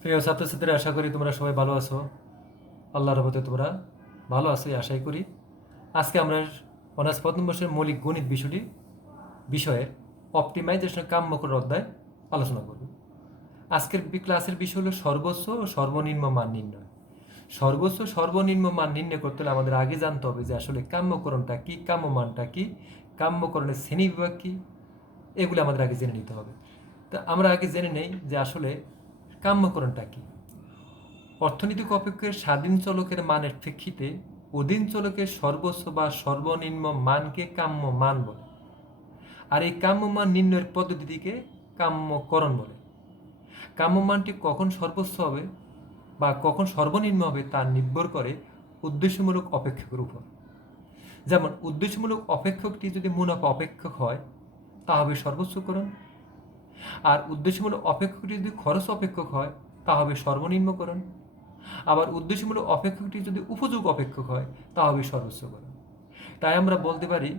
প্রিয় ছাত্রছাত্রীরা, আশা করি তোমরা সবাই ভালো আছো। আল্লাহ রহমতে তোমরা ভালো আছো, এই আশাই করি। আজকে আমরা অনার্স প্রথম বর্ষের মৌলিক গণিত বিষয়টি বিষয়ে অপটিমাইজেশন কাম্যকর অধ্যায় আলোচনা করব। আজকের ক্লাসের বিষয় হলো সর্বোচ্চ ও সর্বনিম্ন মান নির্ণয়। সর্বোচ্চ সর্বনিম্ন মান নির্ণয় করতে হলে আমাদের আগে জানতে হবে যে আসলে কাম্যকরণটা কি কাম্যমানটা কি, কাম্যকরণের শ্রেণি বিভাগ কি, এগুলো আমাদের আগে জেনে নিতে হবে। তা আমরা আগে জেনে নেই যে আসলে কাম্যকরণটা কি? অর্থনৈতিক অপেক্ষের স্বাধীন চলকের মানের প্রেক্ষিতে অধীন চলকের সর্বোচ্চ বা সর্বনিম্ন মানকে কাম্য মান বলে। আর এই কাম্য মান নির্ণয়ের পদ্ধতিটিকে কাম্যকরণ বলে। কাম্য মানটি কখন সর্বোচ্চ হবে বা কখন সর্বনিম্ন হবে তা নির্ভর করে উদ্দেশ্যমূলক অপেক্ষকের উপর। যেমন, উদ্দেশ্যমূলক অপেক্ষকটি যদি মুনাফা অপেক্ষক হয়, তা হবে সর্বোচ্চকরণ। আর উদ্দেশ্যমূলক অপেক্ষকটি যদি খরচ অপেক্ষক হয়, তা হবে সর্বনিম্নকরণ। আবার উদ্দেশ্যমূলক অপেক্ষকটি যদি উপযোগ অপেক্ষক হয়, তা হবে সর্বোচ্চকরণ। তাই আমরা বলতে পারি,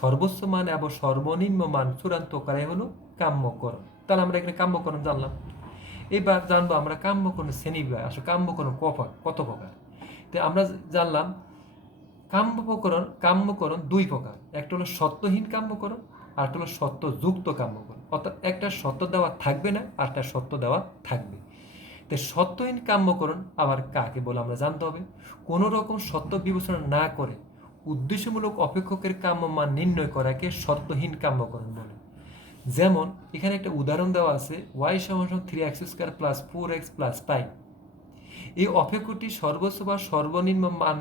সর্বোচ্চ মান এবং সর্বনিম্ন মান চূড়ান্ত করাই হলো কাম্যকরণ। তাহলে আমরা এখানে কাম্যকরণ জানলাম। এবার জানব আমরা কাম্যকরণ শ্রেণি আসলে কাম্যকরণ কপার কত প্রকার? তো আমরা জানলাম, কাম্যকরণ কাম্যকরণ দুই প্রকার। একটা হলো সত্যহীন কাম্যকরণ আর একটা হলো সত্যযুক্ত কাম্যকরণ অর্থাৎ একটা সত্য দেওয়া থাকবে না, আর একটা সত্য দেওয়া থাকবে। তো সত্যহীন কাম্যকরণ আবার কাকে বলে আমরা জানতে হবে? কোনো রকম সত্য বিবেচনা না করে উদ্দেশ্যমূলক অপেক্ষকের কাম্য মান নির্ণয় করাকে সত্যহীন কাম্যকরণ বলে। যেমন, এখানে একটা উদাহরণ দেওয়া আছে ওয়াই সমান three x square plus four x plus five এই অপেক্ষকটি সর্বোচ্চ বা সর্বনিম্ন মান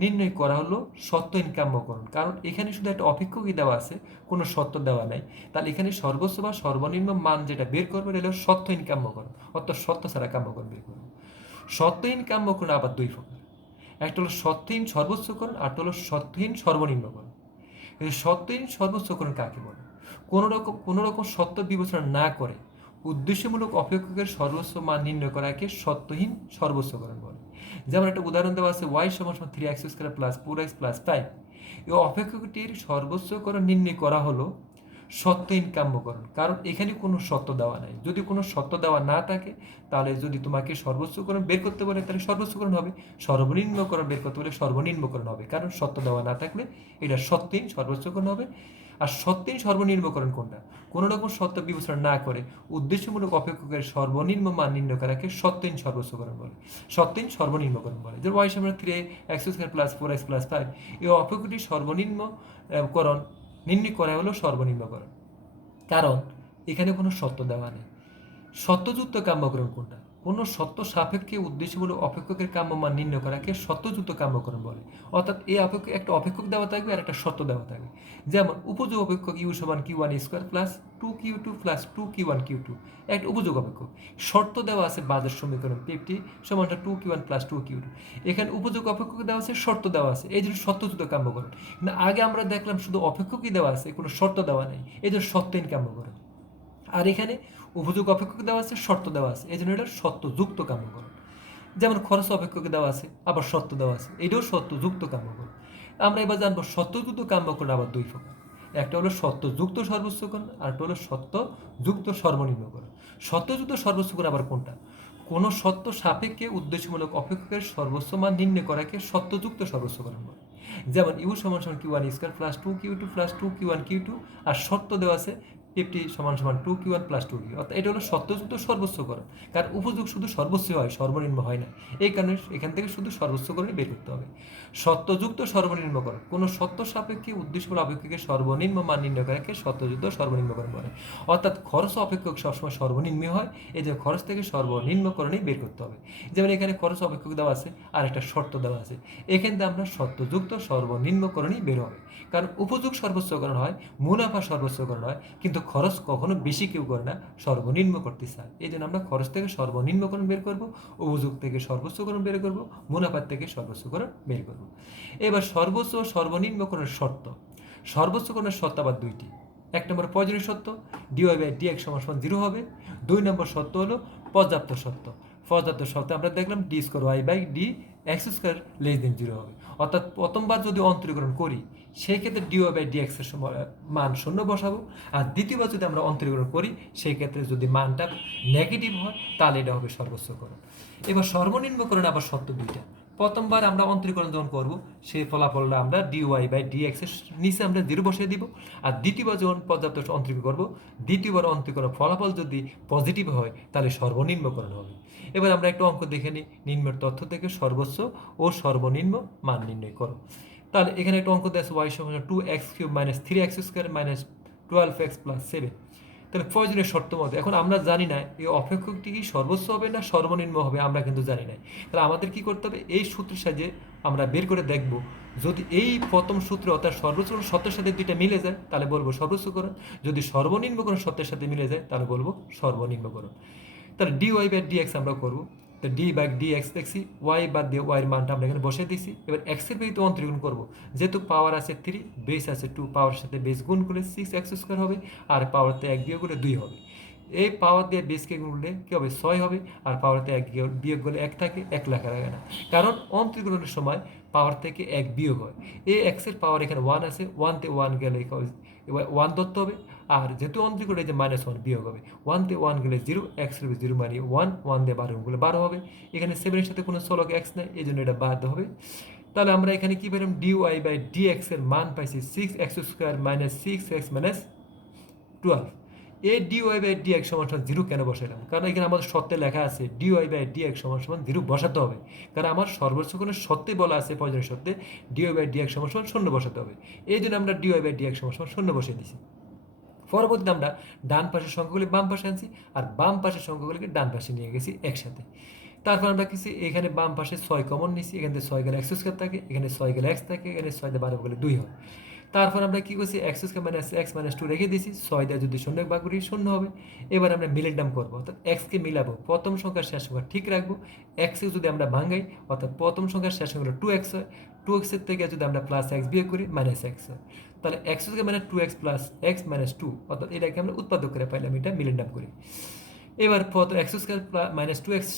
নির্ণয় করা হলো সত্যহীন কাম্যকরণ কারণ এখানে শুধু একটা অপেক্ষকই দেওয়া আছে, কোনো সত্য দেওয়া নাই। তাহলে এখানে সর্বোচ্চ বা সর্বনিম্ন মান যেটা বের করবে, এটা হলো সত্যহীন কাম্যকরণ অর্থাৎ সত্য ছাড়া কাম্যকরণ বের করবে। সত্যহীন কাম্যকরণ আবার দুই প্রকার। একটা হলো সত্যহীন সর্বোচ্চকরণ আর একটা হলো সত্যহীন সর্বনিম্নকরণ। সত্যহীন সর্বোচ্চকরণ কাকে বলে? কোনো রকম কোনো রকম সত্য বিবেচনা না করে উদ্দেশ্যমূলক অপেক্ষকের সর্বোচ্চ মান নির্ণয় করাকে সত্যহীন সর্বোচ্চকরণ বলে। যেমন একটা উদাহরণ দেওয়া আছে ওয়াই সমান সমান three x square plus four x plus five এই অপেক্ষকটির সর্বোচ্চকরণ নির্ণয় করা হলো সত্যহীন কাম্যকরণ কারণ এখানে কোনো সত্য দেওয়া নাই। যদি কোনো সত্য দেওয়া না থাকে তাহলে যদি তোমাকে সর্বোচ্চকরণ বের করতে বলে তাহলে সর্বোচ্চকরণ হবে। সর্বনিম্নকরণ বের করতে বলে সর্বনিম্নকরণ হবে। কারণ সত্য দেওয়া না থাকলে এটা সত্যহীন সর্বোচ্চকরণ হবে। আর সত্যহীন সর্বনিম্নকরণ কোনটা? কোনো রকম সত্য বিবেচনা না করে উদ্দেশ্যমূলক অপেক্ষকের সর্বনিম্ন মান নির্ণয় করাকে সত্যহীন সর্বোচ্চকরণ বলে। সত্যহীন সর্বনিম্নকরণ বলে। যে ওয়াই সমান three x square plus four x plus five এই অপেক্ষকটি সর্বনিম্ন আহ, করণ নির্ণয় করা হলো সর্বনিম্নকরণ কারণ এখানে কোনো সত্য দেওয়া নেই। সত্যযুক্ত কাম্যকরণ কোনটা? কোনো সত্য সাপেক্ষে উদ্দেশ্যমূলক অপেক্ষকের কাম্যমান নির্ণয় করাকে সত্যযুক্ত কাম্যকরণ বলে। অর্থাৎ এই অপেক্ষ একটা অপেক্ষক দেওয়া থাকবে আর একটা সত্য দেওয়া থাকবে। যেমন, উপযোগ অপেক্ষক ইউ সমান q one square plus two q two plus two q one q two একটা উপযোগ অপেক্ষক। শর্ত দেওয়া আছে বাজার সমীকরণ fifty সমানটা two q one plus two q two এখানে উপযোগ অপেক্ষক দেওয়া আছে, শর্ত দেওয়া আছে। এই জন্য সত্যযুক্ত কাম্যকরণ। কিন্তু আগে আমরা দেখলাম শুধু অপেক্ষকই দেওয়া আছে, কোনো শর্ত দেওয়া নেই। এই জন্য সত্যহীন কাম্যকরণ। আর এখানে উপযোগ অপেক্ষক দেওয়া আছে, শর্ত দেওয়া আছে। এই জন্য এটা সত্যযুক্ত কাম্যকরণ যেমন খরচ অপেক্ষকে দেওয়া আছে, আবার শর্ত দেওয়া আছে। এটাও সত্যযুক্ত কাম্যকরণ আমরা এবার জানব সত্যযুক্ত কাম্যকরণ আবার দুই প্রকার। একটা হলো সত্যযুক্ত সর্বোচ্চকরণ, আর একটা হলো সত্যযুক্ত সর্বনিম্নকরণ। সত্যযুক্ত সর্বোচ্চকরণ আবার কোনটা? কোনো সত্য সাপেক্ষে উদ্দেশ্যমূলক অপেক্ষকের সর্বোচ্চ মান নির্ণয় করাকে সত্যযুক্ত সর্বোচ্চকরণ বলে। যেমন ইউ সমান সমান q one square plus two q two plus two q one q two আর শর্ত দেওয়া আছে ফিফটি সমান সমান two q one plus two q অর্থাৎ এটা হলো সত্যযুক্ত সর্বোচ্চকরণ কারণ উপযোগ শুধু সর্বোচ্চ হয়, সর্বনিম্ন হয় না। এই কারণে এখান থেকে শুধু সর্বোচ্চকরণই বের করতে হবে। সত্যযুক্ত সর্বনিম্নকরণ কোনো সত্য সাপেক্ষে উদ্দেশ্যমূল অপেক্ষকের সর্বনিম্ন মান নির্ণয় করাকে সত্যযুক্ত সর্বনিম্নকরণ বলে। অর্থাৎ খরচ অপেক্ষক সবসময় সর্বনিম্ন হয়, এই যে খরচ থেকে সর্বনিম্নকরণই বের করতে হবে। যেমন এখানে খরচ অপেক্ষক দেওয়া আছে, আর একটা শর্ত দেওয়া আছে। এখান থেকে আমরা সত্যযুক্ত সর্বনিম্নকরণই বের হবে। কারণ উপযোগ সর্বোচ্চকরণ হয়, মুনাফা সর্বোচ্চকরণ হয়, কিন্তু খরচ কখনো বেশি কেউ করে না, সর্বনিম্ন করতে চায়। এই জন্য আমরা খরচ থেকে সর্বনিম্নকরণ বের করব উপযোগ থেকে সর্বোচ্চকরণ বের করব মুনাফার থেকে সর্বোচ্চকরণ বের করব। এবার সর্বোচ্চ ও সর্বনিম্নকরণের শর্ত। সর্বোচ্চকরণের শর্ত আবার দুইটি। এক নম্বর প্রয়োজনীয় সত্য d y by d x সমান জিরো হবে। দুই নম্বর সত্য হলো পর্যাপ্ত সত্য পর্যাপ্ত সত্য আমরা দেখলাম d square y by d x square less than zero হবে। অর্থাৎ প্রথমবার যদি অন্তরীকরণ করি সেই ক্ষেত্রে ডিও বাই ডিএক্স এর মান শূন্য বসাবো। আর দ্বিতীয়বার যদি আমরা অন্তরীকরণ করি সেই ক্ষেত্রে যদি মানটা নেগেটিভ হয়, তাহলে এটা হবে সর্বোচ্চকরণ এবার সর্বনিম্নকরণ আবার সত্য দুইটা। প্রথমবার আমরা অন্তরীকরণ যখন করব, সেই ফলাফলটা আমরা ডিওয়াই বাই ডিএক্স এর নিচে আমরা জিরো বসিয়ে দিব। আর দ্বিতীয়বার যখন পর্যাপ্ত অন্তরীকরণ করব, দ্বিতীয়বার অন্তরীকরণ ফলাফল যদি পজিটিভ হয়, তাহলে সর্বনিম্নকরণ হবে। এবার আমরা একটা অঙ্ক দেখে নিই, নিম্নের তথ্য থেকে সর্বোচ্চ ও সর্বনিম্ন মান নির্ণয় করো। তাহলে এখানে একটা অঙ্ক দেওয়া আছে ওয়াই সমান two x cube minus three x square minus twelve x plus seven তাহলে প্রয়োজনীয় শর্ত মতো। এখন আমরা জানি না এই অপেক্ষকটি কি সর্বোচ্চ হবে না সর্বনিম্ন হবে, আমরা কিন্তু জানি না তাহলে আমাদের কি করতে হবে? এই সূত্রের সাহায্যে আমরা বের করে দেখব। যদি এই প্রথম সূত্র অর্থাৎ সর্বোচ্চ সত্যের সাথে দুইটা মিলে যায়, তাহলে বলব সর্বোচ্চকরণ। যদি সর্বনিম্ন কোনো সত্যের সাথে মিলে যায়, তাহলে বলব সর্বনিম্নকরণ। তাহলে d y by d x আমরা করব। তো ডি বাই ডি এক্স দেখছি ওয়াই বাদ দিয়ে ওয়াইয়ের মানটা আমরা এখানে বসে দিচ্ছি এবার এক্সের বেশি অন্তর্গুণ করব। যেহেতু পাওয়ার আছে থ্রি বেস আছে টু পাওয়ার সাথে বেস গুণ করলে সিক্স এক্স স্কোয়ার হবে আর পাওয়ারতে এক বিয়োগ করলে দুই হবে। এই পাওয়ার দিয়ে বেসকে গুণলে কী হবে? ছয় হবে আর পাওয়ারতে এক বিয়োগ করলে এক থাকে, এক লেখা লাগে না। কারণ অন্তর্গুণের সময় পাওয়ার থেকে এক বিয়োগ হয়। এই এক্সের পাওয়ার এখানে ওয়ান আছে ওয়ানতে ওয়ান গেলে ওয়ান ধরতে হবে। আর যেহেতু অন্তর্গুণ এই যে মাইনাস ওয়ান বিয়োগ হবে ওয়ানতে ওয়ান গেলে জিরো এক্স হবে জিরো মানে ওয়ান ওয়ান দিয়ে বারো গেলে বারো হবে। এখানে সেভেনের সাথে কোনো চলক এক্স নেই, এই জন্য এটা বাদ হবে। তাহলে আমরা এখানে কী পেলাম? ডি ওয়াই বাই ডি এক্সের মান পাইছি six x square minus six x minus twelve এই d y by d x সমান সমান জিরো কেন বসালাম কারণ এখানে আমাদের সত্যে লেখা আছে d y by d x সমান সমান জিরো বসাতে হবে। কারণ আমার সর্বোচ্চ কোনো সত্যি বলা আছে প্রয়োজনীয় সত্যে d y by d x সমান সমান শূন্য বসাতে হবে। এই জন্য আমরা d y by d x সমান সমান শূন্য বসিয়ে দিছি পরবর্তীতে আমরা ডান পাশের সংখ্যাগুলি বাম পাশে আনছি আর বাম পাশের সংখ্যাগুলিকে ডান পাশে নিয়ে গেছি একসাথে। তারপর আমরা কিছু এখানে বাম পাশে ছয় কমন নিছি এখানে ছয় গেলে এক্স স্কোয়ার থাকে, এখানে ছয় গেলে এক্স থাকে, এখানে ছয় বারো গেলে দুই হয়। তারপর আমরা কী করছি? X square minus x minus two রেখে দিয়েছি, ছয় দিয়ে যদি শূন্য ভাগ করি, শূন্য হবে। এবার আমরা মিলের ডাম করব, অর্থাৎ এক্সকে মিলাবো, প্রথম সংখ্যার শেষ সংখ্যা ঠিক রাখব। এক্সকে যদি আমরা ভাঙাই, অর্থাৎ প্রথম সংখ্যার শেষ সংখ্যা টু এক্স হয় টু এক্সের থেকে যদি আমরা প্লাস এক্স বিয়োগ করি মাইনাস এক্স হয়। তাহলে এক্স স্কোয়ার মানে two x plus x minus two অর্থাৎ এটাকে আমরা উৎপাদক করে পাইলাম এটা মিলেন্ডাম ডাম করি। এবার প্রথম x square minus two x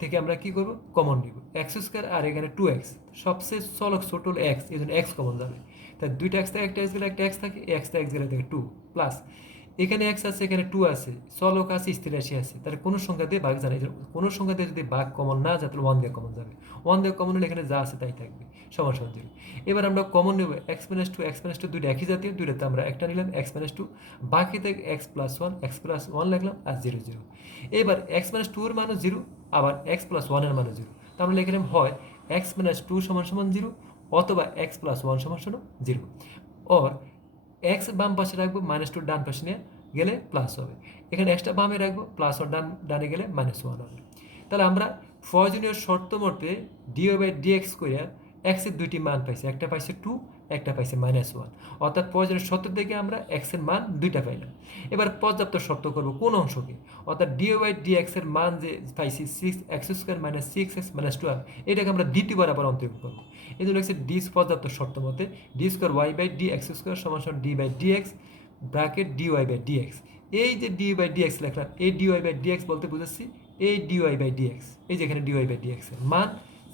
থেকে আমরা কী করব? কমন নিব। এক্স স্কোয়ার আর এখানে টু এক্স সবচেয়ে চলক ছোট হলো এক্স এই জন্য এক্স কমন যাবে। তাই দুইটা এক্স থাকে একটা এক্স গেলে একটা এক্স থাকে এক্সটা এক্স গেলে থাকে টু প্লাস এখানে এক্স আছে, এখানে টু আছে। চলক আছে স্থির রাশি আছে। তাহলে কোনো সংখ্যা দিয়ে ভাগ জানে কোনো সংখ্যা দিয়ে যদি ভাগ কমন না যায়, তাহলে ওয়ান দিয়ে কমন যাবে। ওয়ান দিয়ে কমন হলে এখানে যা আছে তাই থাকবে। সমান সমান জিরো এবার আমরা কমন নেব। X minus two x minus two দুইটা একই জাতীয়। দুইটাতে আমরা একটা নিলাম এক্স মাইনাস টু বাকি থেকে x plus one x plus one লিখলাম আর জিরো জিরো এবার এক্স মাইনাস টু এর মানও জিরো আবার এক্স প্লাস ওয়ানের মানও জিরো তাহলে এখানে হয় এক্স মাইনাস টু সমান সমান জিরো অথবা এক্স প্লাস ওয়ান সমান সমান জিরো ওর এক্স বাম পাশে রাখব মাইনাস টু ডান পাশে নিয়ে গেলে প্লাস হবে। এখানে এক্সট্রা বামে রাখব প্লাস ওর ডান, ডানে গেলে মাইনাস ওয়ান হবে। তাহলে আমরা প্রয়োজনীয় শর্ত মতে ডিও বাই ডিএক্স করে এক্সের দুইটি মান পাইছি। একটা পাইছে টু একটা পাইছে মাইনাস ওয়ান অর্থাৎ প্রয়োজনীয় শর্ত থেকে আমরা এক্সের মান দুইটা পাইলাম। এবার পর্যাপ্ত শর্ত করব কোন অংশকে? অর্থাৎ ডিও বাই ডি এক্সের মান যে পাইছি six x square minus six x minus twelve এটাকে আমরা দ্বিতীয়বার আবার অন্তর্ভুক্ত করব। এই জন্য হচ্ছে ডি পর্যাপ্ত শর্ত মতে d square y by d x square সমান সমান d by d x bracket d y by d x এই যে ডি বাই ডি এক্স লেখলাম এই d y by d x বলতে বুঝাচ্ছি, এই d y by d x এই যেখানে ডি ওয়াই বাই ডি এক্সের মান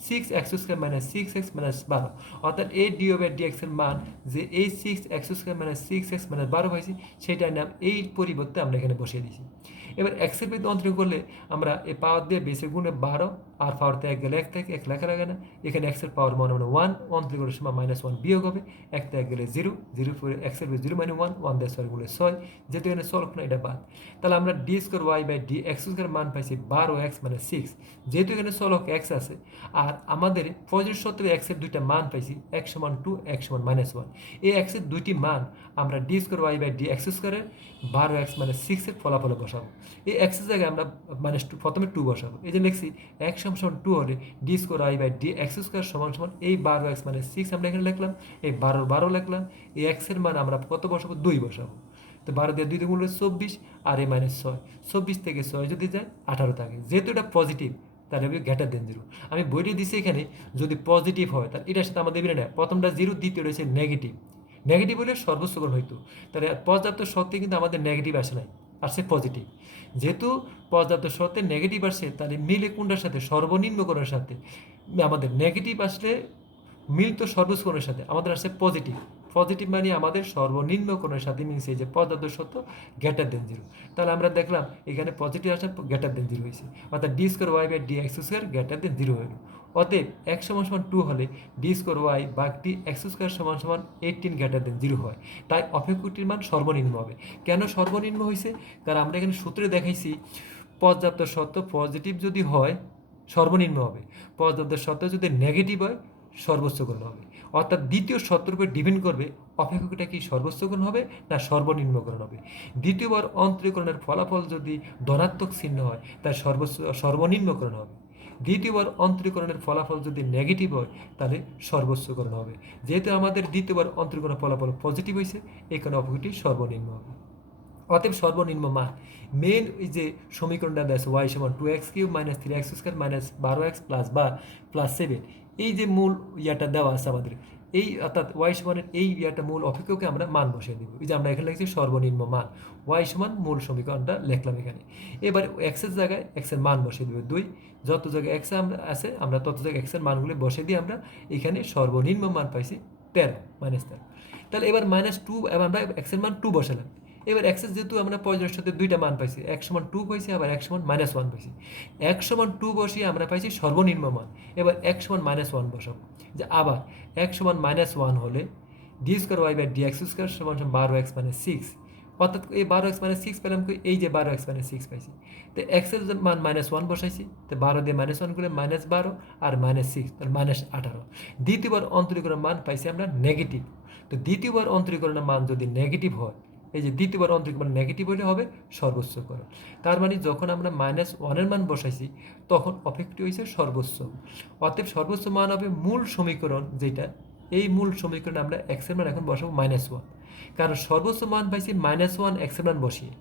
six x square minus six x minus বারো অর্থাৎ এই ডি বাই ডি এক্সের মান যে এই six x square minus six x minus বারো হয়েছে, সেটার নাম এই পরিবর্তে আমরা এখানে বসিয়ে দিয়েছি। এবার এক্সের বিরুদ্ধে অন্তরীণ করলে আমরা এই পাওয়ার দিয়ে বেসে গুণে বারো আর পাওয়ারতে এক গেলে এক থেকে, এক লেখা লাগে না। এখানে এক্সের পাওয়ার মনে মানে ওয়ান অন্তরীণ করার সময় মাইনাস ওয়ান বিয়োগ হবে। এক এক গেলে জিরো জিরো ফোর এক্সের জিরো মানে ওয়ান ওয়ান দিয়ে ছয় গুণে ছয়। যেহেতু এখানে সলভ না, এটা বাদ। তাহলে আমরা d square y by d x square মান পাইছি বারো এক্স মানে সিক্স যেহেতু এখানে সলক এক্স আছে, আর আমাদের প্রয়োজন সত্ত্বে এক্সের দুইটা মান পাইছি, এক সমান টু এক সমান মাইনাস ওয়ান এই এক্সের দুইটি মান আমরা d square y by d x স্কোয়ারের বারো এক্স মানে সিক্সের ফলাফলে বসাবো। এই এক্সের জায়গায় আমরা মানে প্রথমে টু বসাবো। এই যে লিখছি এক সমান টু হলে d square y by d x square সমান সমান এই বারো এক্স মানে সিক্স আমরা এখানে লিখলাম, এই বারো বারো লিখলাম, এই এক্সের মান আমরা কত বসাবো? দুই বসাবো। তো বারো দিয়ে দুই গুণ চব্বিশ আর এই মাইনাস ছয়। চব্বিশ থেকে ছয় যদি যায়, আঠারো থাকে। যেহেতু এটা পজিটিভ তাহলে হবে গ্যাটার দেন জিরো আমি বইটি দিছি এখানে, যদি পজিটিভ হয়, তাহলে এটার সাথে আমাদের না। প্রথমটা জিরো দ্বিতীয়টা হচ্ছে নেগেটিভ নেগেটিভ হলে সর্বোচ্চকরণ হইতো। তাহলে পর্যাপ্ত সত্যি কিন্তু আমাদের নেগেটিভ আসে নাই। আসছে পজিটিভ যেহেতু পর্যাপ্ত শর্তে নেগেটিভ আসছে তাহলে মিলে কোনটার সাথে? সর্বনিম্ন সর্বনিম্নকরণের সাথে। আমাদের নেগেটিভ আসলে মিল তো সর্বোচ্চ কোণের সাথে, আমাদের আসছে পজিটিভ পজিটিভ মানে আমাদের সর্বনিম্ন কোণের সাথে মিলছে যে পদার্থ সত্য গ্রেটার দেন জিরো তাহলে আমরা দেখলাম, এখানে পজিটিভ আসে গ্রেটার দেন জিরো হয়েছে। অর্থাৎ d square y by d x square greater than zero হলো অতএব এক সমান সমান টু হলে ডি স্কোয়ার ওয়াই বা ডি এক্স স্কোয়ার সমান সমান এইটিন গ্রেটার দেন জিরো হয়। তাই অপেক্ষকটির মান সর্বনিম্ন হবে। কেন সর্বনিম্ন হয়েছে? কারণ আমরা এখানে সূত্রে দেখাইছি পর্যাপ্ত সত্য পজিটিভ যদি হয়, সর্বনিম্ন হবে। পর্যাপ্ত সত্য যদি নেগেটিভ হয়, সর্বোচ্চ গ্রহণ হবে। অর্থাৎ দ্বিতীয় শত্রুকে ডিপেন্ড করবে, অপেক্ষকটা কি সর্বোচ্চকরণ হবে না সর্বনিম্নকরণ হবে? দ্বিতীয়বার অন্তরীকরণের ফলাফল যদি ধনাত্মক চিহ্ন হয়, তার সর্বোচ্চ সর্বনিম্নকরণ হবে। দ্বিতীয়বার অন্তরীকরণের ফলাফল যদি নেগেটিভ হয়, তাহলে সর্বোচ্চকরণ হবে। যেহেতু আমাদের দ্বিতীয়বার অন্তরীকরণের ফলাফল পজিটিভ হয়েছে এখানে অপেক্ষাটি সর্বনিম্ন হবে। অতএব সর্বনিম্ন মান মেন এই যে সমীকরণটা দেয় ওয়াই সমান two x cube minus three x square minus বারো এক্স প্লাস বা প্লাস সেভেন এই যে মূল ইয়াটা দেওয়া আছে আমাদের, এই অর্থাৎ ওয়াই সমানের এই ইয়াটা মূল অপেক্ষকে আমরা মান বসিয়ে দিব। এই যে আমরা এখানে লিখছি সর্বনিম্ন মান ওয়াই সমান মূল সমীকরণটা লিখলাম এখানে। এবার এক্সের জায়গায় এক্সের মান বসিয়ে দেবে দুই, যত জায়গায় এক্স আমরা আছে, আমরা তত জায়গায় এক্সের মানগুলি বসিয়ে দিয়ে আমরা এখানে সর্বনিম্ন মান পাইছি তেরো মাইনাস তেরো। তাহলে এবার মাইনাস টু আমরা এক্সের মান টু বসালাম। এবার এক্সেস যেহেতু আমরা প্রয়োজনের সাথে দুইটা মান পাইছি এক সমান টু পাইছি, আবার এক সমান মাইনাস ওয়ান পাইছি। এক সমান টু বসিয়ে আমরা পাইছি সর্বনিম্ন মান। এবার এক সমান মাইনাস ওয়ান বসাবো যে আবার এক সমান মাইনাস ওয়ান হলে d square y by d x square সমান সমান বারো এক্স মানে সিক্স অর্থাৎ এই বারো এক্স মানে সিক্স পেলাম কি এই যে বারো এক্স মানে সিক্স পাইছি। তো এক্সের মান মাইনাস ওয়ান বসাইছি, তো বারো দিয়ে মাইনাস ওয়ান করে মাইনাস বারো আর মাইনাস সিক্স তাহলে মাইনাস আঠারো। দ্বিতীয়বার অন্তরীকরণের মান পাইছি আমরা নেগেটিভ তো দ্বিতীয়বার অন্তরীকরণের মান যদি নেগেটিভ হয় এই যে দ্বিতীয়বার অন্তরীকরণ নেগেটিভ হলে হবে সর্বোচ্চ করণ। তার মানে যখন আমরা মাইনাস ওয়ানের মান বসাইছি, তখন অপেক্ষটি হয়েছে সর্বোচ্চ। অতএব সর্বোচ্চ মান হবে মূল সমীকরণ যেটা। এই মূল সমীকরণে আমরা এক্সের মান এখন বসাবো মাইনাস ওয়ান কারণ সর্বোচ্চ মান পাইছি মাইনাস ওয়ান এক্সের মান বসিয়ে,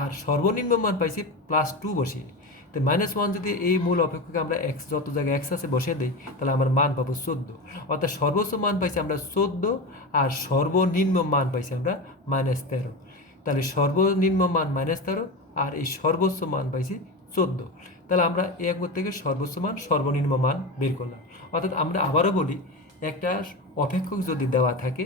আর সর্বনিম্ন মান পাইছি প্লাস টু বসিয়ে। তো মাইনাস ওয়ান যদি এই মূল অপেক্ষকে আমরা এক্স যত জায়গায় এক্স আছে বসিয়ে দিই, তাহলে আমার মান পাবো চোদ্দ। অর্থাৎ সর্বোচ্চ মান পাইছি আমরা চোদ্দ, আর সর্বনিম্ন মান পাইছি আমরা মাইনাস তেরো। তাহলে সর্বনিম্ন মান মাইনাস তেরো, আর এই সর্বোচ্চ মান পাইছি চোদ্দ। তাহলে আমরা একবার থেকে সর্বোচ্চ মান, সর্বনিম্ন মান বের করলাম। অর্থাৎ আমরা আবারও বলি একটা অপেক্ষক যদি দেওয়া থাকে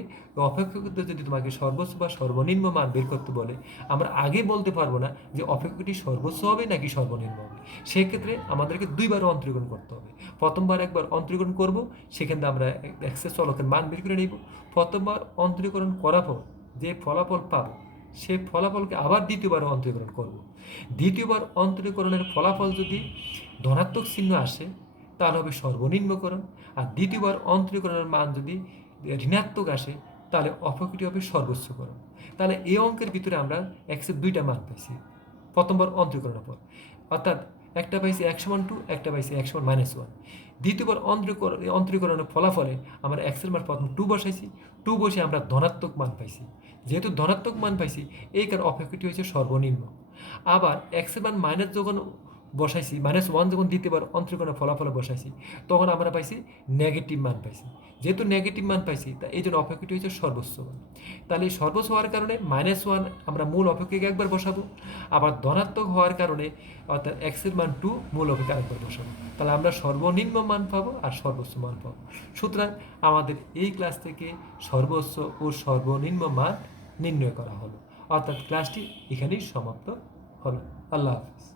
অপেক্ষক যদি তোমাকে সর্বোচ্চ বা সর্বনিম্ন মান বের করতে বলে, আমরা আগে বলতে পারব না যে অপেক্ষকটি সর্বোচ্চ হবে নাকি সর্বনিম্ন হবে। সেক্ষেত্রে আমাদেরকে দুইবার অন্তরীকরণ করতে হবে। প্রথমবার একবার অন্তরীকরণ করব, সেখানে আমরা এক্সেস চলকের মান বের করে নিব। প্রথমবার অন্তরীকরণ করার পর যে ফলাফল পাবো, সে ফলাফলকে আবার দ্বিতীয়বার অন্তরীকরণ করব। দ্বিতীয়বার অন্তরীকরণের ফলাফল যদি ধনাত্মক চিহ্ন আসে, তাহলে হবে সর্বনিম্নকরণ। আর দ্বিতীয়বার অন্তরীকরণের মান যদি ঋণাত্মক আসে, তাহলে অপেক্ষটি হবে সর্বোচ্চকরণ তাহলে এই অঙ্কের ভিতরে আমরা এক্সের দুইটা মান পাইছি। প্রথমবার অন্তরীকরণের পর অর্থাৎ একটা পাইছি এক সমান টু একটা পাইছি এক সমান মাইনাস ওয়ান দ্বিতীয়বার অন্তরীকরণ অন্তরীকরণের ফলাফলে আমরা এক্সের মান প্রথম টু বসাইছি। টু বসে আমরা ধনাত্মক মান পাইছি। যেহেতু ধনাত্মক মান পাইছি, এই কারণে অপেক্ষাটি হয়েছে সর্বনিম্ন। আবার এক্সের মান মাইনাস যখন বসাইছি মাইনাস ওয়ান যখন দ্বিতীয়বার অন্তরীকরণের ফলাফলে বসাইছি, তখন আমরা পাইছি নেগেটিভ মান পাইছি। যেহেতু নেগেটিভ মান পাইছি, তা এই জন্য অপেক্ষাটি হচ্ছে সর্বোচ্চ মান। তাহলে সর্বোচ্চ হওয়ার কারণে মাইনাস ওয়ান আমরা মূল অপেক্ষাকে একবার বসাবো, আবার ধনাত্মক হওয়ার কারণে অর্থাৎ এক্সের মান টু মূল অপেক্ষা একবার বসাবো। তাহলে আমরা সর্বনিম্ন মান পাবো আর সর্বোচ্চ মান পাবো। সুতরাং আমাদের এই ক্লাস থেকে সর্বোচ্চ ও সর্বনিম্ন মান নির্ণয় করা হলো। অর্থাৎ ক্লাসটি এখানেই সমাপ্ত হলো। আল্লাহ হাফিজ।